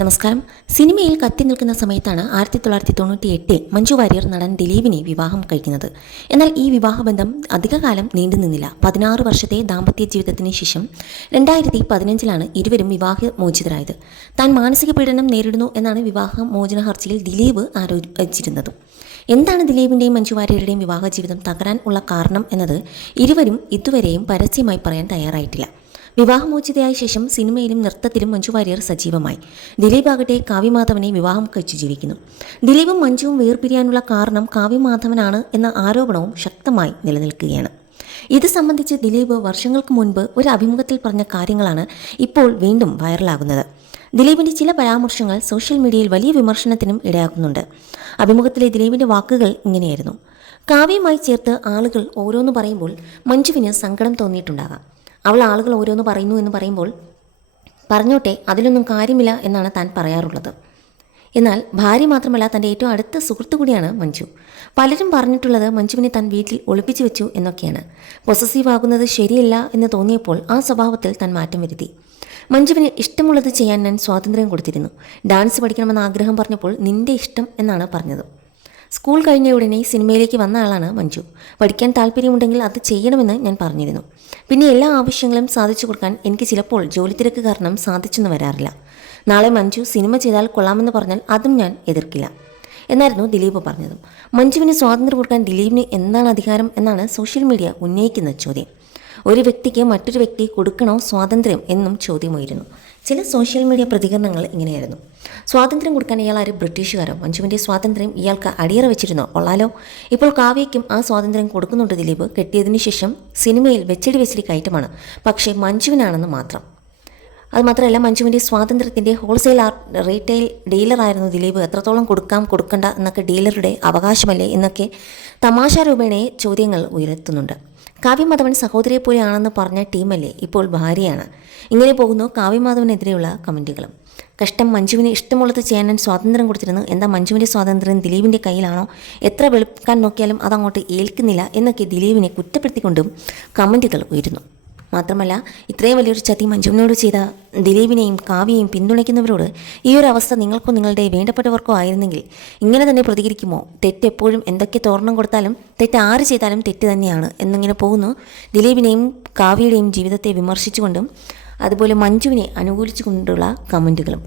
നമസ്കാരം. സിനിമയിൽ കത്തി നിൽക്കുന്ന സമയത്താണ് ആയിരത്തി തൊള്ളായിരത്തി തൊണ്ണൂറ്റി എട്ടിൽ മഞ്ജു വാര്യർ നടൻ ദിലീപിനെ വിവാഹം കഴിക്കുന്നത്. എന്നാൽ ഈ വിവാഹബന്ധം അധികകാലം നീണ്ടു നിന്നില്ല. പതിനാറ് വർഷത്തെ ദാമ്പത്യ ജീവിതത്തിന് ശേഷം രണ്ടായിരത്തി പതിനഞ്ചിലാണ് ഇരുവരും വിവാഹ മോചിതരായത് താൻ മാനസിക പീഡനം നേരിടുന്നു എന്നാണ് വിവാഹ മോചന ഹർജിയിൽ ദിലീപ് ആരോപിച്ചിരുന്നത്. എന്താണ് ദിലീപിന്റെയും മഞ്ജു വാര്യരുടെയും വിവാഹ ജീവിതം തകരാൻ ഉള്ള കാരണം എന്നത് ഇരുവരും ഇതുവരെയും പരസ്യമായി പറയാൻ തയ്യാറായിട്ടില്ല. വിവാഹമോചിതയായ ശേഷം സിനിമയിലും നൃത്തത്തിലും മഞ്ജു വാര്യർ സജീവമായി. ദിലീപ് ആകട്ടെ കാവ്യമാധവനെ വിവാഹം കഴിച്ചു ജീവിക്കുന്നു. ദിലീപും മഞ്ജുവും വേർപിരിയാനുള്ള കാരണം കാവ്യമാധവനാണ് എന്ന ആരോപണവും ശക്തമായി നിലനിൽക്കുകയാണ്. ഇത് സംബന്ധിച്ച് ദിലീപ് വർഷങ്ങൾക്ക് മുൻപ് ഒരു അഭിമുഖത്തിൽ പറഞ്ഞ കാര്യങ്ങളാണ് ഇപ്പോൾ വീണ്ടും വൈറലാകുന്നത്. ദിലീപിന്റെ ചില പരാമർശങ്ങൾ സോഷ്യൽ മീഡിയയിൽ വലിയ വിമർശനത്തിനും ഇടയാക്കുന്നുണ്ട്. അഭിമുഖത്തിലെ ദിലീപിന്റെ വാക്കുകൾ ഇങ്ങനെയായിരുന്നു. കാവ്യമായി ചേർത്ത് ആളുകൾ ഓരോന്ന് പറയുമ്പോൾ മഞ്ജുവിന് സങ്കടം തോന്നിയിട്ടുണ്ടാകാം. അവൾ ആളുകൾ ഓരോന്ന് പറയുന്നു എന്ന് പറയുമ്പോൾ പറഞ്ഞോട്ടെ അതിലൊന്നും കാര്യമില്ല എന്നാണ് താൻ പറയാറുള്ളത്. എന്നാൽ ഭാര്യ മാത്രമല്ല തന്റെ ഏറ്റവും അടുത്ത സുഹൃത്ത് കൂടിയാണ് മഞ്ജു. പലരും പറഞ്ഞിട്ടുള്ളത് മഞ്ജുവിനെ താൻ വീട്ടിൽ ഒളിപ്പിച്ചു വെച്ചു എന്നൊക്കെയാണ്. പൊസസീവ് ആകുന്നത് ശരിയല്ല എന്ന് തോന്നിയപ്പോൾ ആ സ്വഭാവത്തിൽ താൻ മാറ്റം വരുത്തി. മഞ്ജുവിന് ഇഷ്ടമുള്ളത് ചെയ്യാൻ ഞാൻ സ്വാതന്ത്ര്യം കൊടുത്തിരുന്നു. ഡാൻസ് പഠിക്കണമെന്ന ആഗ്രഹം പറഞ്ഞപ്പോൾ നിന്റെ ഇഷ്ടം എന്നാണ് പറഞ്ഞത്. സ്കൂൾ കഴിഞ്ഞ ഉടനെ സിനിമയിലേക്ക് വന്ന ആളാണ് മഞ്ജു. പഠിക്കാൻ താല്പര്യമുണ്ടെങ്കിൽ അത് ചെയ്യണമെന്ന് ഞാൻ പറഞ്ഞിരുന്നു. പിന്നെ എല്ലാ ആവശ്യങ്ങളും സാധിച്ചു കൊടുക്കാൻ എനിക്ക് ചിലപ്പോൾ ജോലി തിരക്ക് കാരണം സാധിച്ചെന്ന് വരാറില്ല. നാളെ മഞ്ജു സിനിമ ചെയ്താൽ കൊള്ളാമെന്ന് പറഞ്ഞാൽ അതും ഞാൻ എതിർക്കില്ല. എന്നായിരുന്നു ദിലീപ് പറഞ്ഞതും. മഞ്ജുവിന് സ്വാതന്ത്ര്യം കൊടുക്കാൻ ദിലീപിന് എന്താണ് അധികാരം എന്നാണ് സോഷ്യൽ മീഡിയ ഉന്നയിക്കുന്ന ചോദ്യം. ഒരു വ്യക്തിക്ക് മറ്റൊരു വ്യക്തി കൊടുക്കണോ സ്വാതന്ത്ര്യം എന്നും ചോദ്യമായിരുന്നു. ചില സോഷ്യൽ മീഡിയ പ്രതികരണങ്ങൾ ഇങ്ങനെയായിരുന്നു. സ്വാതന്ത്ര്യം കൊടുക്കാൻ ഇയാൾ ആര്? ബ്രിട്ടീഷുകാരോ? മഞ്ജുവിന്റെ സ്വാതന്ത്ര്യം ഇയാൾക്ക് അടിയറ വെച്ചിരുന്നോ? കൊള്ളാലോ. ഇപ്പോൾ കാവ്യയ്ക്കും ആ സ്വാതന്ത്ര്യം കൊടുക്കുന്നുണ്ട് ദിലീപ്. കെട്ടിയതിനു ശേഷം സിനിമയിൽ വെച്ചടി വെച്ചടി കയറ്റമാണ്. പക്ഷേ മഞ്ജുവിനാണെന്ന് മാത്രം. അതുമാത്രമല്ല മഞ്ജുവിന്റെ സ്വാതന്ത്ര്യത്തിന്റെ ഹോൾസെയിൽ റീറ്റെയിൽ ഡീലറായിരുന്നു ദിലീപ്. എത്രത്തോളം കൊടുക്കാം കൊടുക്കണ്ട എന്നൊക്കെ ഡീലറുടെ അവകാശമല്ലേ എന്നൊക്കെ തമാശ രൂപേണയെ ചോദ്യങ്ങൾ ഉയർത്തുന്നുണ്ട്. കാവ്യമാധവൻ സഹോദരിയെ പോലെയാണെന്ന് പറഞ്ഞ ടീമല്ലേ ഇപ്പോൾ ഭാര്യയാണ്. ഇങ്ങനെ പോകുന്നു കാവ്യമാധവനെതിരെയുള്ള കമന്റുകളും കഷ്ടം മഞ്ജുവിന് ഇഷ്ടമുള്ളത് ചെയ്യാൻ സ്വാതന്ത്ര്യം കൊടുത്തിരുന്നു. എന്താ മഞ്ജുവിന്റെ സ്വാതന്ത്ര്യം ദിലീപിന്റെ കയ്യിലാണോ? എത്ര വെളുക്കാൻ നോക്കിയാലും അതങ്ങോട്ട് ഏൽക്കുന്നില്ല എന്നൊക്കെ ദിലീപിനെ കുറ്റപ്പെടുത്തിക്കൊണ്ടും കമന്റുകൾ ഉയരുന്നു. മാത്രമല്ല ഇത്രയും വലിയൊരു ചതി മഞ്ജുവിനോട് ചെയ്ത ദിലീപിനെയും കാവ്യയും പിന്തുണയ്ക്കുന്നവരോട് ഈ ഒരു അവസ്ഥ നിങ്ങൾക്കോ നിങ്ങളുടെ വേണ്ടപ്പെട്ടവർക്കോ ആയിരുന്നെങ്കിൽ ഇങ്ങനെ തന്നെ പ്രതികരിക്കുമോ? തെറ്റ് എപ്പോഴും എന്തൊക്കെ തോരണം കൊടുത്താലും തെറ്റ് ആര് ചെയ്താലും തെറ്റ് തന്നെയാണ് എന്നിങ്ങനെ പോകുന്നു. ദിലീപിനെയും കാവ്യയുടെയും ജീവിതത്തെ വിമർശിച്ചുകൊണ്ടും അതുപോലെ മഞ്ജുവിനെ അനുകൂലിച്ചുകൊണ്ടുള്ള കമന്റുകളും